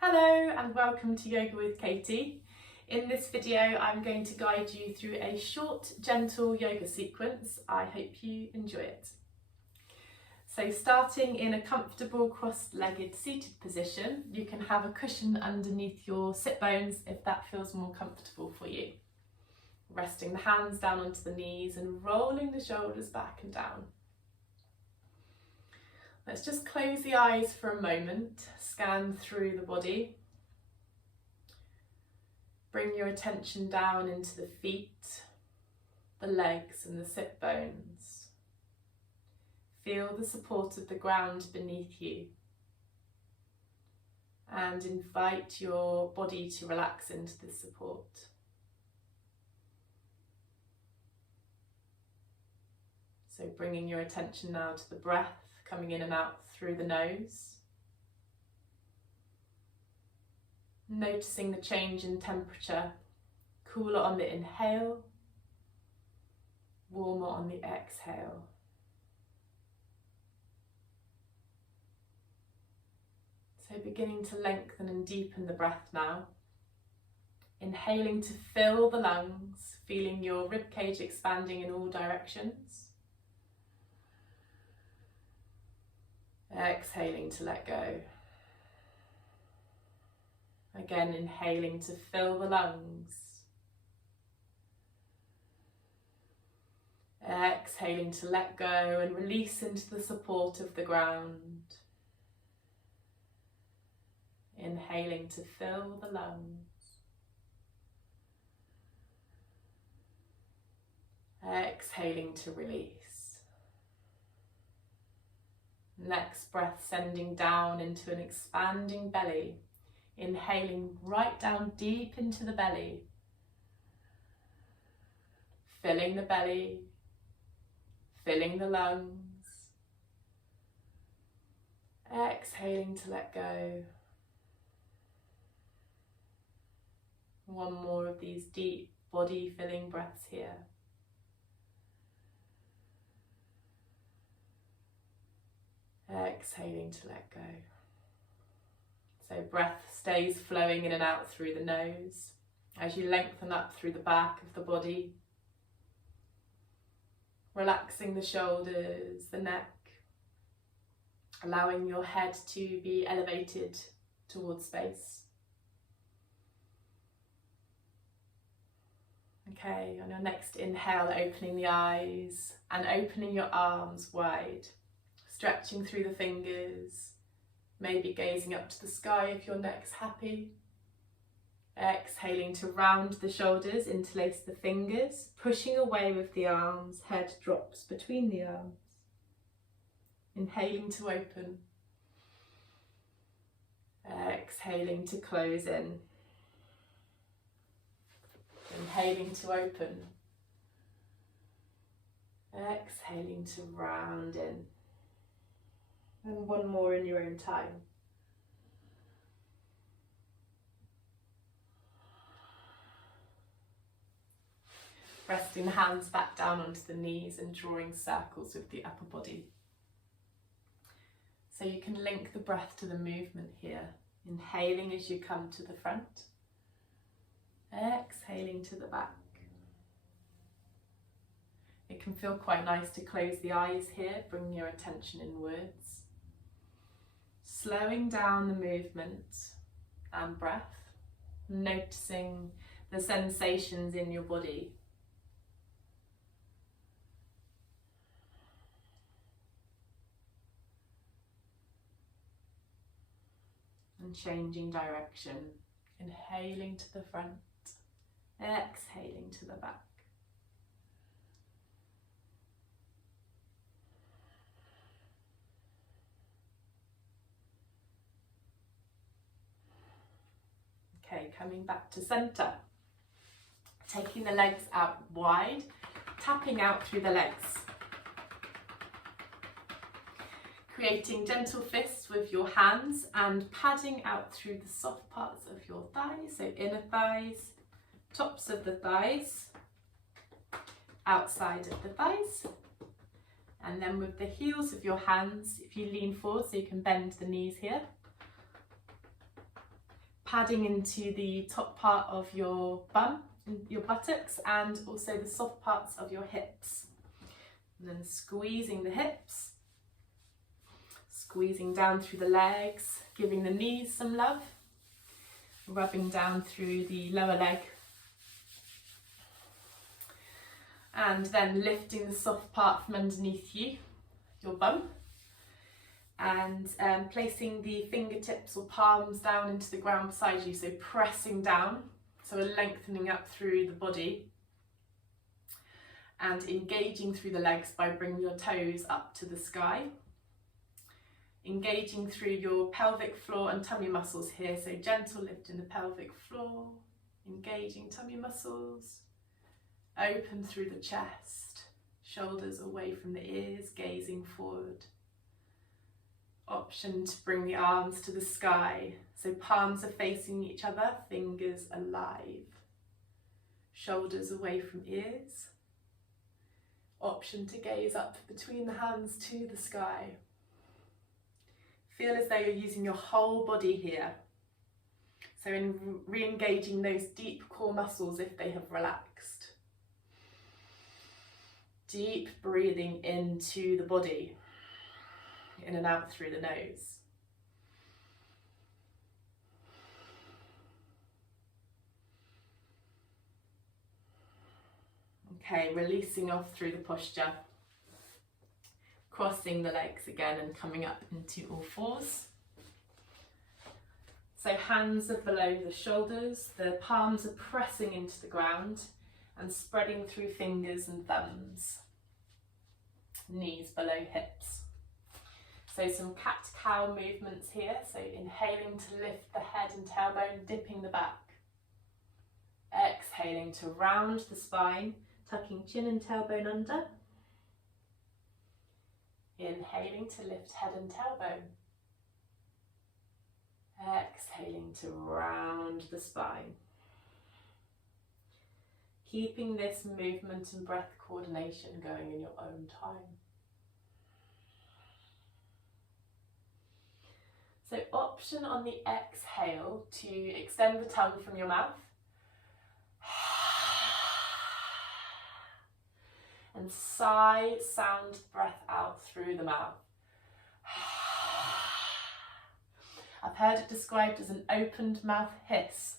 Hello and welcome to Yoga with Katie. In this video I'm going to guide you through a short, gentle yoga sequence. I hope you enjoy it. So starting in a comfortable cross-legged seated position, you can have a cushion underneath your sit bones if that feels more comfortable for you. Resting the hands down onto the knees and rolling the shoulders back and down. Let's just close the eyes for a moment, scan through the body. Bring your attention down into the feet, the legs and the sit bones. Feel the support of the ground beneath you and invite your body to relax into this support. So bringing your attention now to the breath, coming in and out through the nose. Noticing the change in temperature, cooler on the inhale, warmer on the exhale. So beginning to lengthen and deepen the breath now. Inhaling to fill the lungs, feeling your ribcage expanding in all directions. Exhaling to let go. Again, inhaling to fill the lungs. Exhaling to let go and release into the support of the ground. Inhaling to fill the lungs. Exhaling to release. Next breath sending down into an expanding belly. Inhaling right down deep into the belly. Filling the belly, filling the lungs. Exhaling to let go. One more of these deep body filling breaths here. Exhaling to let go. So breath stays flowing in and out through the nose as you lengthen up through the back of the body. Relaxing the shoulders, the neck, allowing your head to be elevated towards space. Okay, on your next inhale, opening the eyes and opening your arms wide. Stretching through the fingers, maybe gazing up to the sky if your neck's happy. Exhaling to round the shoulders, interlace the fingers, pushing away with the arms, head drops between the arms. Inhaling to open. Exhaling to close in. Inhaling to open. Exhaling to round in. And one more in your own time. Resting the hands back down onto the knees and drawing circles with the upper body. So you can link the breath to the movement here. Inhaling as you come to the front. Exhaling to the back. It can feel quite nice to close the eyes here, bring your attention inwards. Slowing down the movement and breath, noticing the sensations in your body. And changing direction, inhaling to the front, exhaling to the back. Okay, coming back to center. Taking the legs out wide, tapping out through the legs. Creating gentle fists with your hands and padding out through the soft parts of your thighs. So inner thighs, tops of the thighs, outside of the thighs. And then with the heels of your hands, if you lean forward so you can bend the knees here. padding into the top part of your bum, your buttocks, and also the soft parts of your hips. And then squeezing the hips, squeezing down through the legs, giving the knees some love, rubbing down through the lower leg, and then lifting the soft part from underneath you, your bum, and placing the fingertips or palms down into the ground beside you, so pressing down, so a lengthening up through the body, and engaging through the legs by bringing your toes up to the sky, engaging through your pelvic floor and tummy muscles here, so gentle lift in the pelvic floor, engaging tummy muscles, open through the chest, shoulders away from the ears, gazing forward. Option to bring the arms to the sky, so palms are facing each other, fingers alive, shoulders away from ears. Option to gaze up between the hands to the sky. Feel as though you're using your whole body here. So in re-engaging those deep core muscles if they have relaxed. Deep breathing into the body. In and out through the nose. Okay, releasing off through the posture. Crossing the legs again and coming up into all fours. So hands are below the shoulders, the palms are pressing into the ground and spreading through fingers and thumbs. Knees below hips. So some cat-cow movements here, so inhaling to lift the head and tailbone, dipping the back. Exhaling to round the spine, tucking chin and tailbone under. Inhaling to lift head and tailbone. Exhaling to round the spine. Keeping this movement and breath coordination going in your own time. So option on the exhale to extend the tongue from your mouth. And sigh, sound breath out through the mouth. I've heard it described as an opened mouth hiss.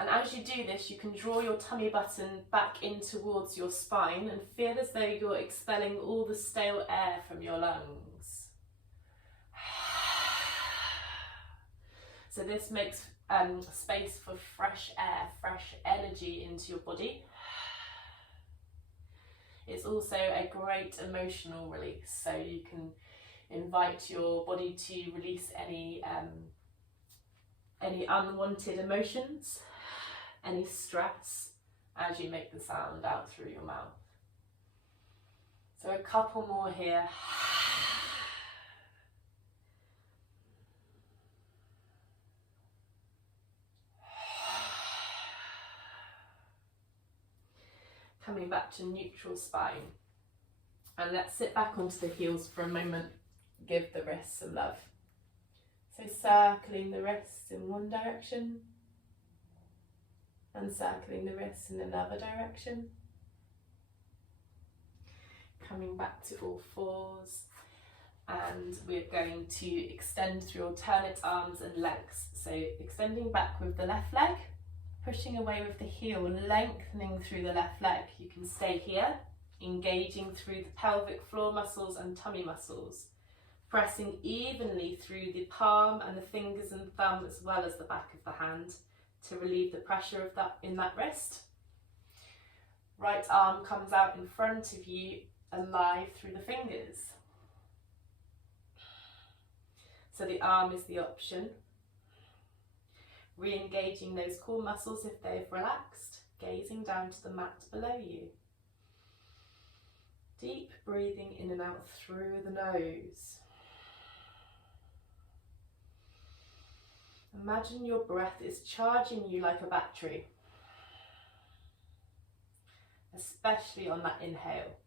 And as you do this, you can draw your tummy button back in towards your spine and feel as though you're expelling all the stale air from your lungs. So this makes space for fresh air, fresh energy into your body. It's also a great emotional release, so you can invite your body to release any unwanted emotions, any stress, as you make the sound out through your mouth. So a couple more here. Coming back to neutral spine. And let's sit back onto the heels for a moment. Give the wrists some love. So circling the wrists in one direction and circling the wrists in another direction. Coming back to all fours, and we're going to extend through alternate arms and legs. So extending back with the left leg, pushing away with the heel, lengthening through the left leg. You can stay here, engaging through the pelvic floor muscles and tummy muscles, pressing evenly through the palm and the fingers and thumb as well as the back of the hand to relieve the pressure of that in that wrist. Right arm comes out in front of you, alive through the fingers. So the arm is the option. Re-engaging those core muscles if they've relaxed, gazing down to the mat below you. Deep breathing in and out through the nose. Imagine your breath is charging you like a battery, especially on that inhale.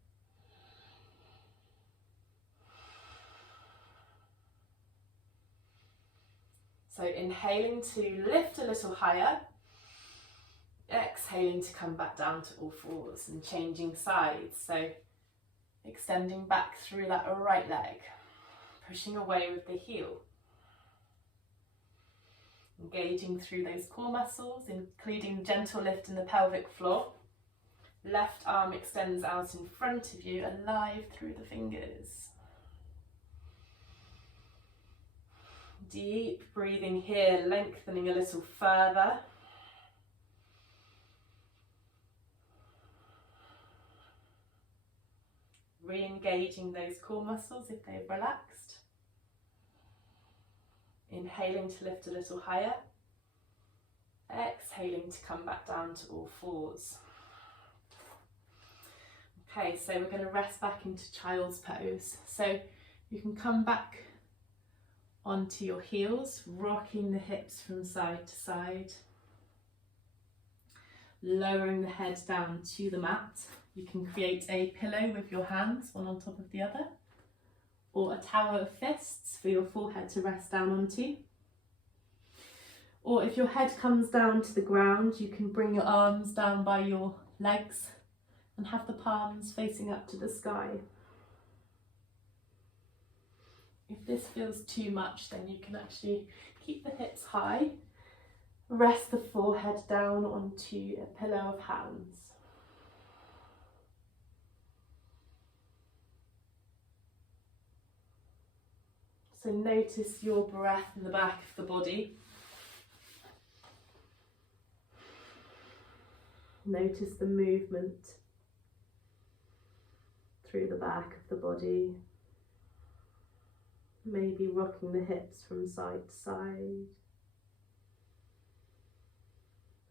So So inhaling to lift a little higher, exhaling to come back down to all fours and changing sides. So extending back through that right leg, pushing away with the heel. Engaging through those core muscles, including gentle lift in the pelvic floor. Left arm extends out in front of you, alive through the fingers. Deep breathing here, lengthening a little further. Re-engaging those core muscles if they've relaxed. Inhaling to lift a little higher. Exhaling to come back down to all fours. Okay, so we're going to rest back into child's pose. So you can come back onto your heels, rocking the hips from side to side. Lowering the head down to the mat. You can create a pillow with your hands, one on top of the other, or a tower of fists for your forehead to rest down onto. Or if your head comes down to the ground, you can bring your arms down by your legs and have the palms facing up to the sky. If this feels too much, then you can actually keep the hips high, rest the forehead down onto a pillow of hands. So notice your breath in the back of the body. Notice the movement through the back of the body. Maybe rocking the hips from side to side.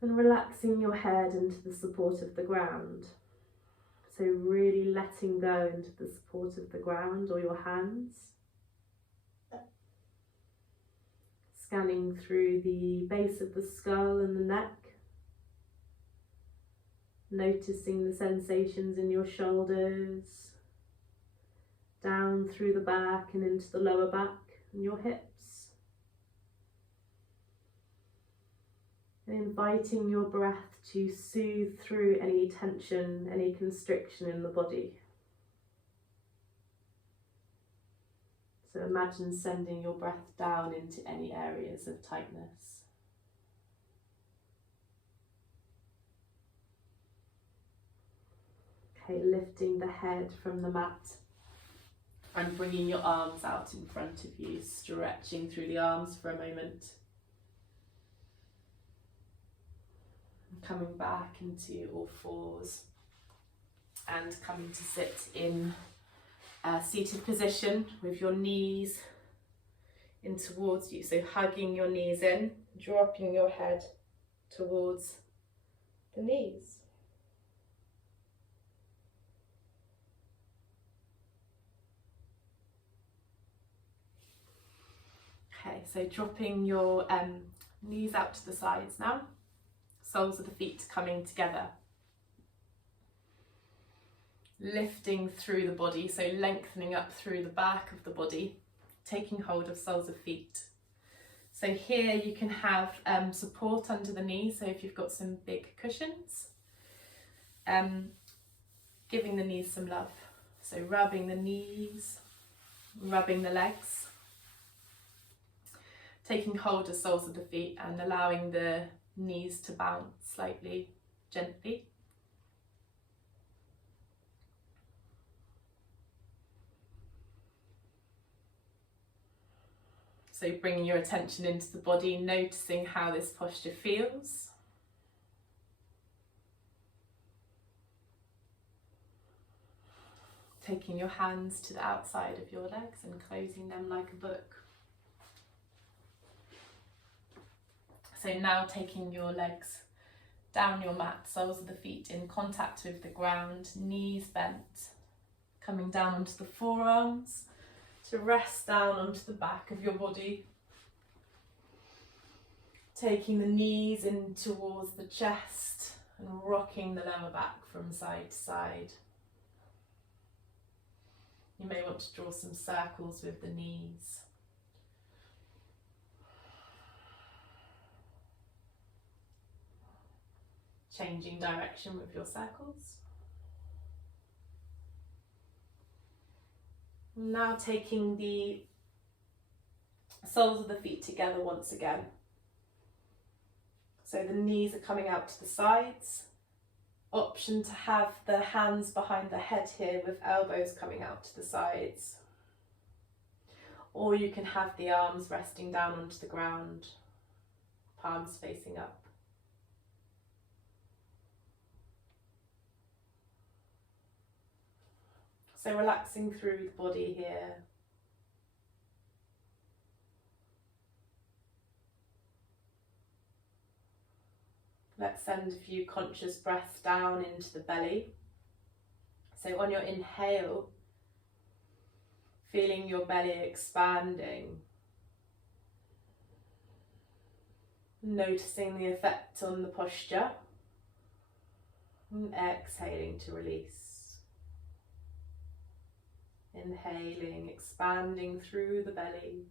And relaxing your head into the support of the ground. So really letting go into the support of the ground or your hands. Scanning through the base of the skull and the neck. Noticing the sensations in your shoulders. Down through the back and into the lower back and your hips. And inviting your breath to soothe through any tension, any constriction in the body. So imagine sending your breath down into any areas of tightness. Okay, lifting the head from the mat and bringing your arms out in front of you, stretching through the arms for a moment. And coming back into all fours and coming to sit in a seated position with your knees in towards you. So hugging your knees in, dropping your head towards the knees. Okay, so dropping your knees out to the sides now, soles of the feet coming together. Lifting through the body, so lengthening up through the back of the body, taking hold of soles of feet. So here you can have support under the knees, so if you've got some big cushions, giving the knees some love. So rubbing the knees, rubbing the legs, taking hold of soles of the feet and allowing the knees to bounce slightly, gently. So bringing your attention into the body, noticing how this posture feels. Taking your hands to the outside of your legs and closing them like a book. So now taking your legs down your mat, soles of the feet in contact with the ground, knees bent, coming down onto the forearms to rest down onto the back of your body. Taking the knees in towards the chest and rocking the lower back from side to side. You may want to draw some circles with the knees. changing direction with your circles. Now taking the soles of the feet together once again. So the knees are coming out to the sides. Option to have the hands behind the head here with elbows coming out to the sides. Or you can have the arms resting down onto the ground, palms facing up. So relaxing through the body here. Let's send a few conscious breaths down into the belly. So on your inhale, feeling your belly expanding. Noticing the effect on the posture. And exhaling to release. Inhaling, expanding through the belly.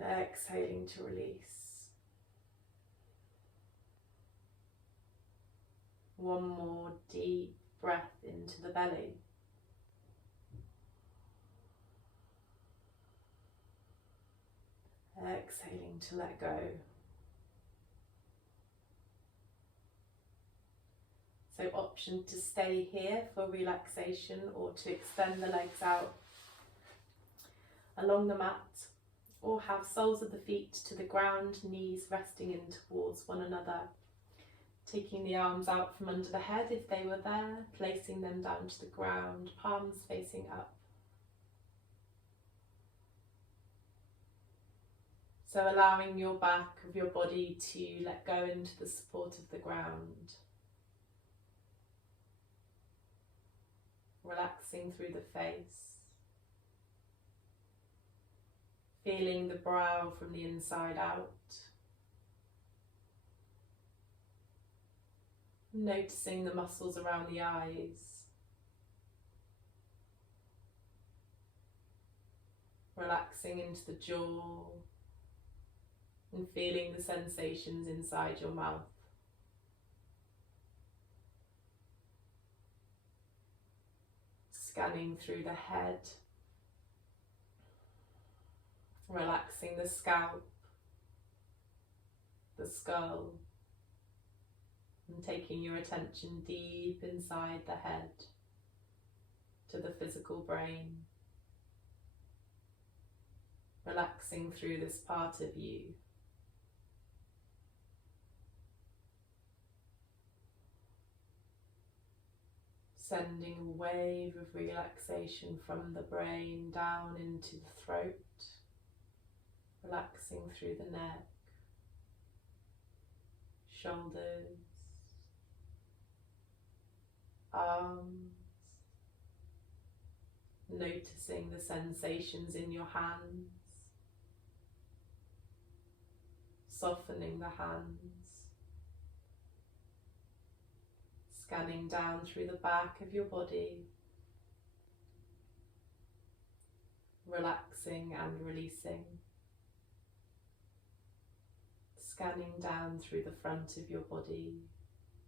Exhaling to release. One more deep breath into the belly. Exhaling to let go. So option to stay here for relaxation or to extend the legs out along the mat, or have soles of the feet to the ground, knees resting in towards one another. Taking the arms out from under the head if they were there, placing them down to the ground, palms facing up. So allowing your back of your body to let go into the support of the ground. Relaxing through the face. Feeling the brow from the inside out. Noticing the muscles around the eyes. Relaxing into the jaw and feeling the sensations inside your mouth. Scanning through the head. Relaxing the scalp, the skull, and taking your attention deep inside the head to the physical brain. Relaxing through this part of you. Sending a wave of relaxation from the brain down into the throat. Relaxing through the neck, shoulders, arms, noticing the sensations in your hands, softening the hands, scanning down through the back of your body, relaxing and releasing. Scanning down through the front of your body,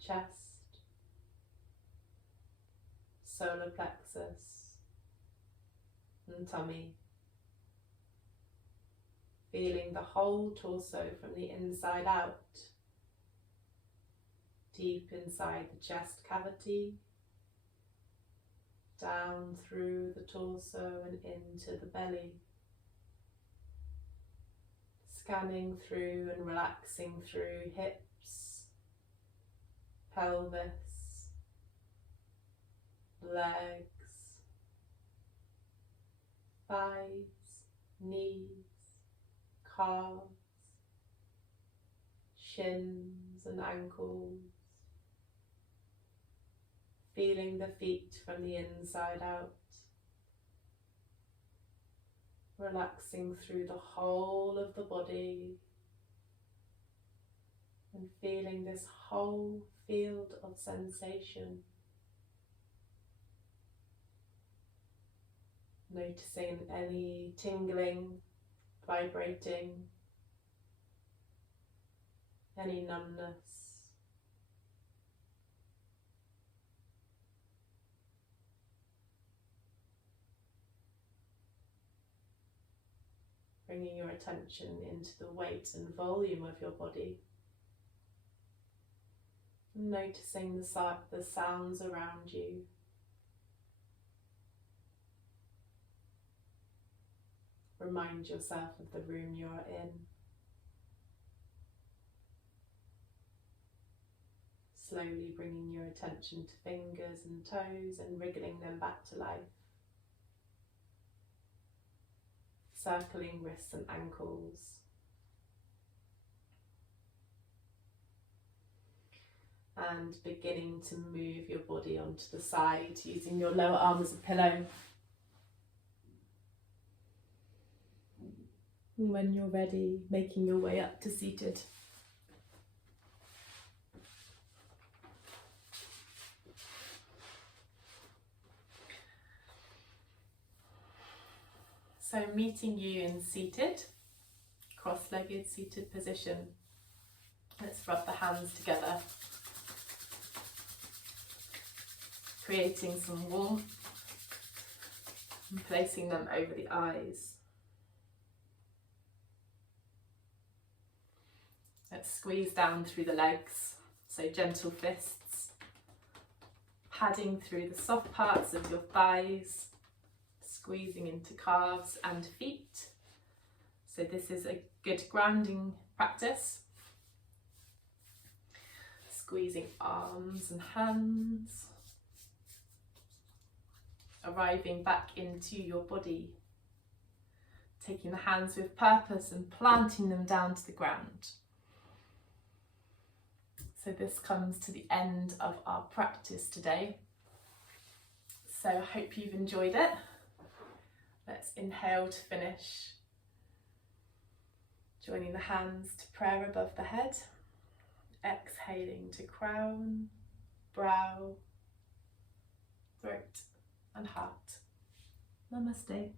chest, solar plexus and tummy. Feeling the whole torso from the inside out, deep inside the chest cavity, down through the torso and into the belly. Scanning through and relaxing through hips, pelvis, legs, thighs, knees, calves, shins and ankles. Feeling the feet from the inside out. Relaxing through the whole of the body and feeling this whole field of sensation. Noticing any tingling, vibrating any numbness. Bringing your attention into the weight and volume of your body. Noticing the sounds around you. Remind yourself of the room you're in. Slowly bringing your attention to fingers and toes and wriggling them back to life. Circling wrists and ankles. And beginning to move your body onto the side using your lower arm as a pillow. And when you're ready, making your way up to seated. So meeting you in seated, cross-legged seated position. Let's rub the hands together, creating some warmth and placing them over the eyes. Let's squeeze down through the legs, so gentle fists, padding through the soft parts of your thighs, squeezing into calves and feet. So this is a good grounding practice. Squeezing arms and hands, arriving back into your body, taking the hands with purpose and planting them down to the ground. So this comes to the end of our practice today. So I hope you've enjoyed it. Let's inhale to finish. Joining the hands to prayer above the head. Exhaling to crown, brow, throat and heart. Namaste.